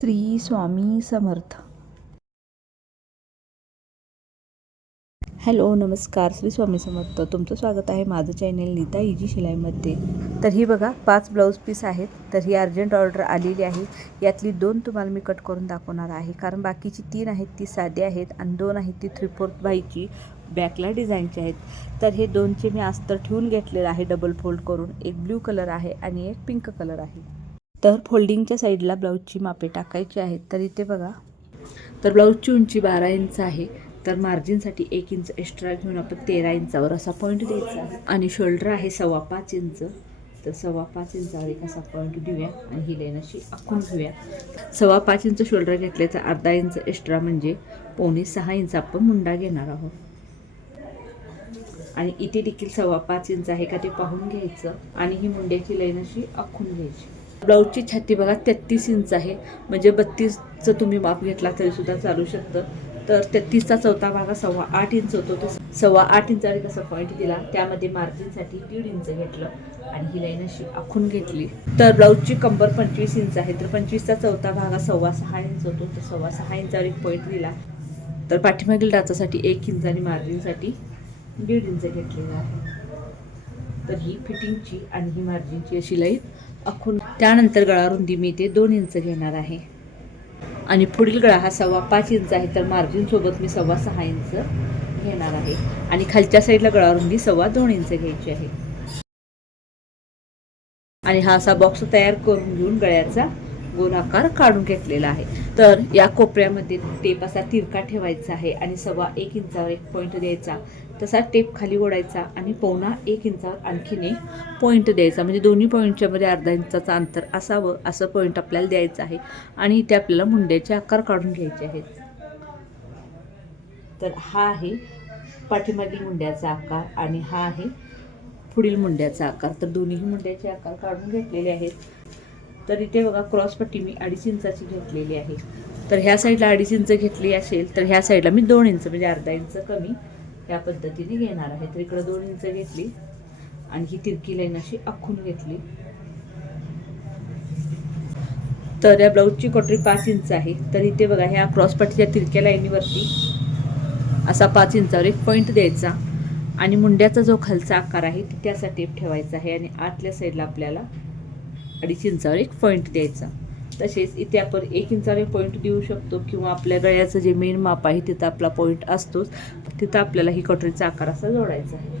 Shri Swami Samarth. Hello, नमस्कार. श्री स्वामी समर्थ. तुमचं स्वागत आहे माझं चॅनेल नीता इजी शिलाईमध्ये. तर ही बघा 5 ब्लाऊज पीस आहेत. तर ही अर्जंट ऑर्डर आलेली आहे. यातली 2 तुम्हाला मी कट करून दाखवणार आहे, कारण बाकीची 3 आहेत ती साधी आहेत आणि 2 आहेत ती 3/4 बाईची बॅकला डिझाईनचे आहेत. तर हे 2चे मी अस्तर ठेवून घेतलेलं आहे डबल फोल्ड करून. एक ब्ल्यू कलर आहे आणि एक पिंक कलर आहे. तर फोल्डिंगच्या साईडला ब्लाऊजची मापे टाकायची आहेत. तर इथे बघा, तर ब्लाऊजची उंची 12 इंच आहे. तर मार्जिनसाठी 1 इंच एक्स्ट्रा घेऊन आपण 13 इंचावर असा पॉईंट द्यायचा आहे. आणि शोल्डर आहे 5.25 इंच. तर 5.25 इंचावर एक असा पॉईंट देऊया आणि ही लाईन अशी आखून घेऊया. 5.25 इंच शोल्डर घेतले तर अर्धा इंच एक्स्ट्रा म्हणजे 5.25 इंच आपण मुंडा घेणार आहोत. आणि इथे देखील 5.25 इंच आहे का ते पाहून घ्यायचं आणि ही मुंड्याची लाईन अशी आखून घ्यायची. ब्लाऊजची छाती बघा 33 इंच आहे, म्हणजे 32चं तुम्ही माप घेतला तरी सुद्धा चालू शकतं. तर 33चा चौथा भाग 8.25 इंच होतो. तो 8.25 इंचावर कसा पॉईंट दिला, त्यामध्ये मार्जिनसाठी 1.5 इंच घेतलं आणि ही लाईन अशी आखून घेतली. तर ब्लाऊजची कंबर 25 इंच आहे. तर 25चा चौथा भाग 6.25 इंच होतो. तर 6.25 इंचावर एक पॉईंट दिला. तर पाठीमागील डाचासाठी 1 इंच आणि मार्जिनसाठी 1.5 इंच घेतलेला आहे. तर ही फिटिंगची आणि ही मार्जिनची अशी लाईन आखून. त्यानंतर गळा रुंदी मी इथे 2 इंच घेणार आहे आणि पुढील गळा हा 5.25 इंच आहे. तर मार्जिन सोबत मी 6.25 इंच घेणार आहे आणि खालच्या साईडला गळा रुंदी 2.25 इंच घ्यायची आहे. आणि हा असा बॉक्स तयार करून घेऊन गळ्याचा गोल आकार काढून घेतलेला आहे. तर या कोपऱ्यामध्ये टेप असा तिरका ठेवायचा आहे आणि 1.25 इंचावर एक पॉईंट द्यायचा. तसा टेप खाली ओढायचा आणि 1.25 इंचावर आणखीन एक पॉईंट द्यायचा, म्हणजे दोन्ही पॉईंटच्या मध्ये अर्धा इंचाचं अंतर असावं असं पॉईंट आपल्याला द्यायचं आहे. आणि इथे आपल्याला मुंड्याचे आकार काढून घ्यायचे आहेत. तर हा आहे पाठीमागील मुंड्याचा आकार आणि हा आहे पुढील मुंड्याचा आकार. तर दोन्ही मुंड्याचे आकार काढून घेतलेले आहेत. तर इथे बघा क्रॉसपट्टी मी 2.5 इंचाची घेतलेली आहे. तर ह्या साईडला 2.5 इंच घेतली असेल तर ह्या साईडला मी 2 इंच म्हणजे अर्धा इंच कमी या पद्धतीने घेणार आहे. तर इकडं 2 इंच घेतली आणि ही तिरकी लाईन अशी आखून घेतली. तर या ब्लाऊजची कटोरी 5 इंच आहे. तर इथे बघा ह्या क्रॉसपट्टीच्या तिरक्या लाईनीवरती असा 5 इंचावर एक पॉईंट द्यायचा आणि मुंड्याचा जो खालचा आकार आहे तिथे असा टेप ठेवायचा आहे आणि आतल्या साईडला आपल्याला 2.5 इंचावर एक पॉईंट द्यायचा. तसेच इथे आपण 1 इंचावर एक पॉईंट देऊ शकतो किंवा आपल्या गळ्याचं जे मेन माप आहे तिथं आपला पॉईंट असतोच, तिथं आपल्याला ही कटोरीचा आकार असा जोडायचा आहे.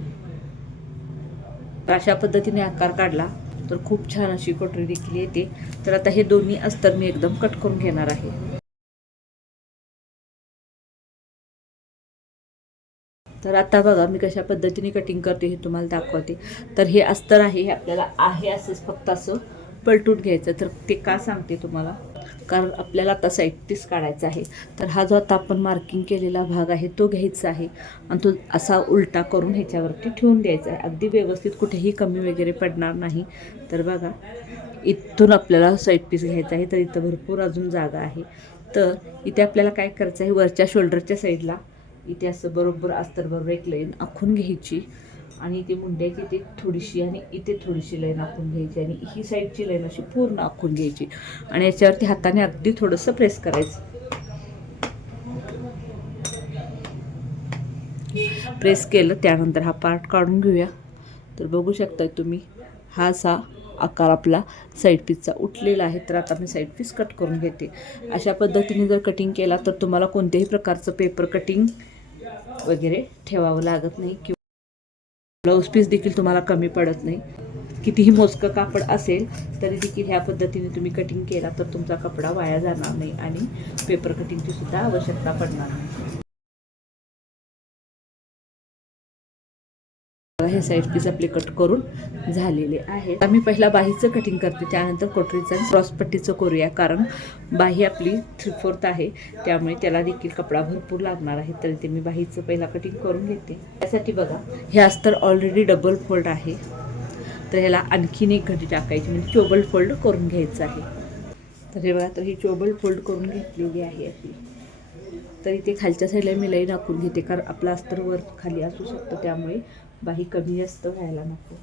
तर अशा पद्धतीने आकार काढला तर खूप छान अशी कटोरी देखील येते. तर आता हे दोन्ही अस्तर मी एकदम कट करून घेणार आहे. तर आता बघा मी कशा पद्धतीने कटिंग करते हे तुम्हाला दाखवते. तर हे अस्तर आहे, हे आपल्याला आहे असंच फक्त असं पलटून घ्यायचं. तर ते का सांगते तुम्हाला, कारण आपल्याला आता साईड पीस काढायचा आहे. तर हा जो आता आपण मार्किंग केलेला भाग आहे तो घ्यायचा आहे आणि तो असा उलटा करून ह्याच्यावरती ठेवून द्यायचा आहे. अगदी व्यवस्थित, कुठेही कमी वगैरे पडणार नाही. तर बघा इथून आपल्याला साईड पीस घ्यायचा आहे. तर इथं भरपूर अजून जागा आहे. तर इथे आपल्याला काय करायचं आहे, वरच्या शोल्डरच्या साईडला इथे असं बरोबर अस्तर बरोबर एक लाईन आखून घ्यायची आणि इथे मुंड्याची इथे थोडीशी आणि इथे थोडीशी लाईन आखून घ्यायची आणि ही साईडची लाईन अशी पूर्ण आखून घ्यायची आणि याच्यावरती हाताने अगदी थोडंसं प्रेस करायचं. प्रेस केलं त्यानंतर हा पार्ट काढून घेऊया. तर बघू शकता तुम्ही हा असा आकार आपला साईड पीसचा उठलेला आहे. तर आता मी साईड पीस कट करून घेते. अशा पद्धतीने जर कटिंग केला तर तुम्हाला कोणत्याही प्रकारचं पेपर कटिंग वगैरे ठेवावं लागत नाही किंवा ब्लाऊज पीस देखील तुम्हाला कमी पडत नाही. कितीही मोजकं कापड असेल तरी देखील ह्या पद्धतीने तुम्ही कटिंग केला तर तुमचा कपडा वाया जाणार नाही आणि पेपर कटिंगची सुद्धा आवश्यकता पडणार नाही. हे साईड पीस आपले कट करून झालेले आहे. आम्ही पहिला बाहीचं कटिंग करते, त्यानंतर कोटरीचं आणि क्रॉसपट्टीचं करूया, कारण बाही आपली 3/4 आहे त्यामुळे त्याला देखील कपडा भरपूर लागणार आहे. तर ते मी बाहीचं पहिला कटिंग करून घेते. त्यासाठी बघा हे अस्तर ऑलरेडी डबल फोल्ड आहे. तर ह्याला आणखीन एक घडी टाकायची म्हणजे चोबल फोल्ड करून घ्यायचं आहे. तर हे बघा, तर ही चोबल फोल्ड करून घेतलेली आहे आपली. तर इथे खालच्या साईडला मी लाईन आखून घेते, कारण आपला अस्तर वर खाली असू शकतो त्यामुळे बाही कमी जास्त व्हायला नको.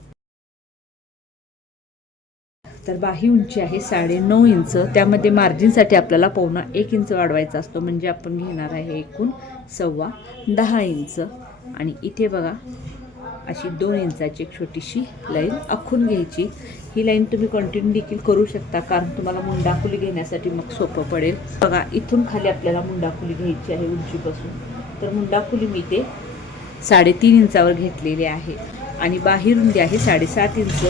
तर बाही उंची आहे 9.5 इंच. त्यामध्ये मार्जिनसाठी आपल्याला 1.25 इंच वाढवायचा असतो, म्हणजे आपण घेणार आहे एकूण 10.25 इंच. आणि इथे बघा अशी 2 इंचाची एक छोटीशी लाईन आखून घ्यायची. ही लाईन तुम्ही कंटिन्यू देखील करू शकता, कारण तुम्हाला मुंडाखुली घेण्यासाठी मग सोपं पडेल. बघा इथून खाली आपल्याला मुंडाखुली घ्यायची आहे उंचीपासून. तर मुंडाखुली मी ते 3.5 इंचावर घेतलेली आहे आणि बाही रुंदी आहे 7.5 इंच.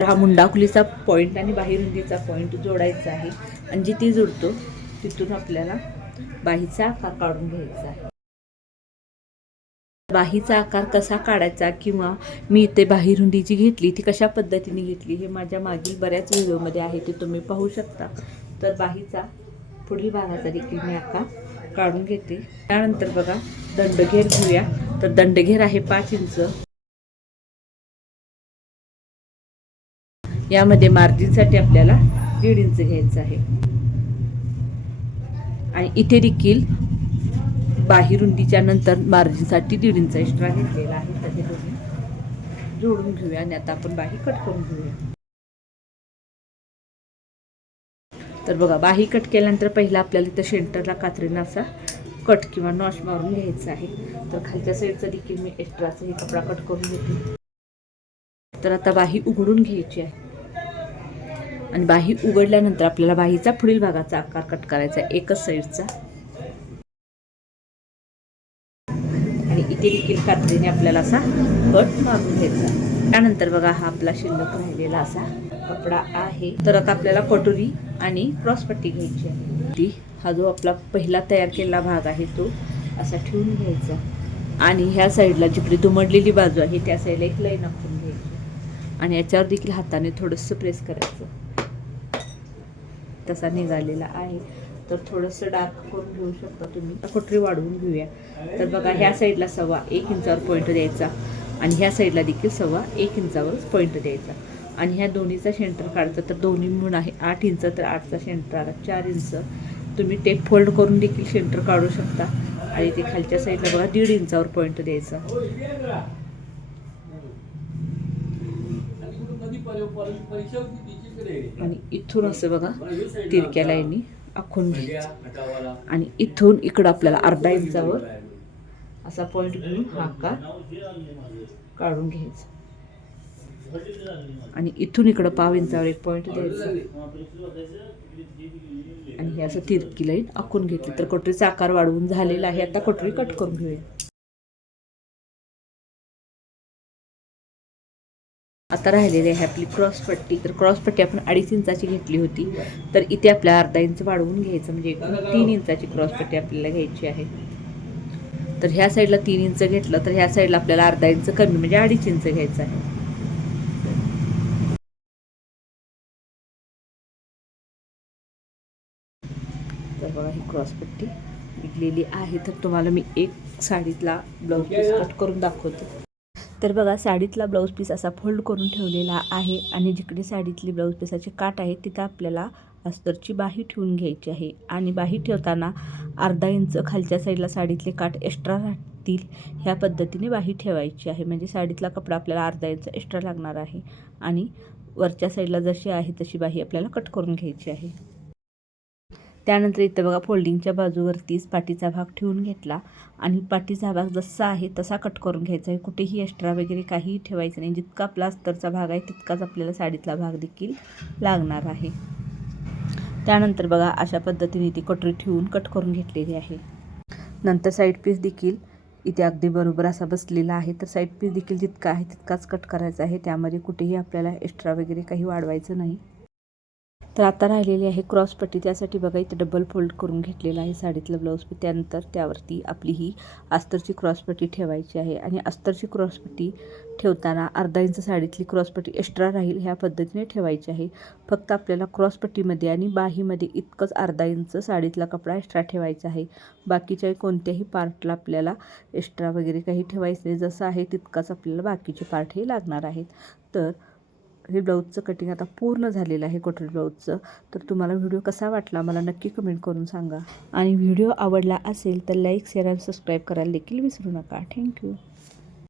हा मुंडाखुलीचा पॉईंट आणि बाही रुंदीचा पॉईंट जोडायचा आहे आणि जिथे जोडतो तिथून आपल्याला बाहीचा आकार काढून घ्यायचा आहे. बाहीचा आकार कसा काढायचा किंवा मी इथे बाही रुंदी जी घेतली ती कशा पद्धतीने घेतली हे माझ्या मागील बऱ्याच व्हिडिओमध्ये आहे, ते तुम्ही पाहू शकता. तर बाहीचा पुढील भागाचा देखील मी आकार काढून घेते. त्यानंतर बघा दंडघेर घेऊया. तर दंडघेर आहे 5 इंच. यामध्ये मार्जिनसाठी आपल्याला 1.5 इंच घ्यायचं आहे आणि इथे देखील बाही रुंदीच्या नंतर मार्जिनसाठी 1.5 इंच एक्स्ट्रा घेतलेला आहे. तर हे दोन्ही जोडून घेऊया आणि आता आपण बाही कट करून घेऊया. तर बघा बाही कट केल्यानंतर पहिला आपल्याला इथं सेंटरला कात्रीनं असा कट किंवा नॉच मारून घ्यायचा आहे. तर खालच्या साईडचा देखील मी एक्स्ट्राचा हे कपडा कट करून घेते. तर आता बाही उघडून घ्यायची आहे आणि बाही उघडल्यानंतर आपल्याला बाहीचा पुढील भागाचा आकार कट करायचा आहे, एकच साईडचा. आणि इथे देखील कात्रीने आपल्याला असा कट मारून घ्यायचा. त्यानंतर बघा हा आपला शिल्लक राहिलेला असा कपडा आहे. तर आता आपल्याला कटोरी आणि क्रॉसपट्टी घ्यायची आहे. ती हा जो आपला पहिला तयार केलेला भाग आहे तो असा ठेवून घ्यायचा आणि ह्या साईडला जिकडे दुमडलेली बाजू आहे त्या साईडला एक लाईन आखून घ्यायची आणि याच्यावर देखील हाताने थोडंसं प्रेस करायचं. तसा निघालेला आहे. तर थोडंसं डार्क करून घेऊ शकता तुम्ही. कटोरी वाढवून घेऊया. तर बघा ह्या साईडला 1.25 इंचावर पॉईंट द्यायचा आणि ह्या साईडला देखील 1.25 इंचावरच पॉईंट द्यायचा आणि ह्या दोन्हीचा सेंटर काढतं. तर दोन्ही मिळून आहे 8 इंच. तर 8चा सेंटर आला 4 इंच. तुम्ही टेप फोल्ड करून देखील सेंटर काढू शकता आणि ते खालच्या साईडला बघा 1.5 इंचावर पॉईंट द्यायचा आणि इथून असं बघा तिरक्या लाईनी आखून घ्यायचं आणि इथून इकडं आपल्याला 1/2 इंचावर असा पॉईंट घेऊन हा आकार काढून घ्यायचा आणि इथून इकडं 1/2 इंचावर एक पॉईंट द्यायचा आणि हे असं तिरकी लाईन आखून घेतली. तर कटोरीचा आकार वाढवून झालेला आहे. आता कटोरी कट करून घेऊया. आता राहिलेली आहे आपली क्रॉसपट्टी. तर क्रॉसपट्टी आपण 2.5 इंचाची घेतली होती. तर इथे आपल्याला 1/2 इंच वाढवून घ्यायचं, म्हणजे 3 इंचाची क्रॉसपट्टी आपल्याला घ्यायची आहे. तर ह्या साईडला 3 इंच घेतलं तर ह्या साईडला आपल्याला 1/2 इंच कमी म्हणजे 2.5 इंच घ्यायचं आहे. तर बघा ही क्रॉसपट्टी निघलेली आहे. तर तुम्हाला मी एक साडीतला ब्लाऊज पीस कट करून दाखवते. तर बघा साडीतला ब्लाऊज पीस असा फोल्ड करून ठेवलेला आहे आणि जिकडे साडीतली ब्लाऊज पीसाचे काठ आहे तिथं आपल्याला अस्तरची बाही ठेवून घ्यायची आहे आणि बाही ठेवताना 1/2 इंच खालच्या साईडला साडीतले काठ एक्स्ट्रा राहतील ह्या पद्धतीने बाही ठेवायची आहे. म्हणजे साडीतला कपडा आपल्याला 1/2 इंच एक्स्ट्रा लागणार आहे आणि वरच्या साईडला जशी आहे तशी बाही आपल्याला कट करून घ्यायची आहे. त्यानंतर इथं बघा फोल्डिंगच्या बाजूवरतीच पाठीचा भाग ठेवून घेतला आणि पाठीचा भाग जसा आहे तसा कट करून घ्यायचा आहे. कुठेही एक्स्ट्रा वगैरे काहीही ठेवायचं नाही. जितका आपला अस्तरचा भाग आहे तितकाच आपल्याला साडीतला भाग देखील लागणार आहे. त्यानंतर बघा अशा पद्धतीने ती कटोरी ठेवून कट करून घेतलेली आहे. नंतर साईड पीस देखील इथे अगदी बरोबर असा बसलेला आहे. तर साईड पीस देखील जितका आहे तितकाच कट करायचा आहे. त्यामध्ये कुठेही आपल्याला एक्स्ट्रा वगैरे काही वाढवायचं नाही. तर आता राहिलेली आहे क्रॉसपट्टी. त्यासाठी बघा इथे डबल फोल्ड करून घेतलेला आहे साडीतलं ब्लाऊज पीस. त्यानंतर त्यावरती आपली ही अस्तरची क्रॉसपट्टी ठेवायची आहे आणि अस्तरची क्रॉसपट्टी ठेवताना 1/2 इंच साडीतली क्रॉसपट्टी एक्स्ट्रा राहील ह्या पद्धतीने ठेवायची आहे. फक्त आपल्याला क्रॉसपट्टीमध्ये आणि बाहीमध्ये इतकंच 1/2 इंच साडीतला कपडा एक्स्ट्रा ठेवायचा आहे. बाकीच्या कोणत्याही पार्टला आपल्याला एक्स्ट्रा वगैरे काही ठेवायचं नाही. जसं आहे तितकाच आपल्याला बाकीचे पार्ट हे लागणार आहेत. तर हे ब्लाऊजचं कटिंग आता पूर्ण झालेलं आहे कटोरी ब्लाऊजचं. तर तुम्हाला व्हिडिओ कसा वाटला मला नक्की कमेंट करून सांगा आणि व्हिडिओ आवडला असेल तर लाईक शेअर आणि सबस्क्राईब करायला देखील विसरू नका. थँक्यू.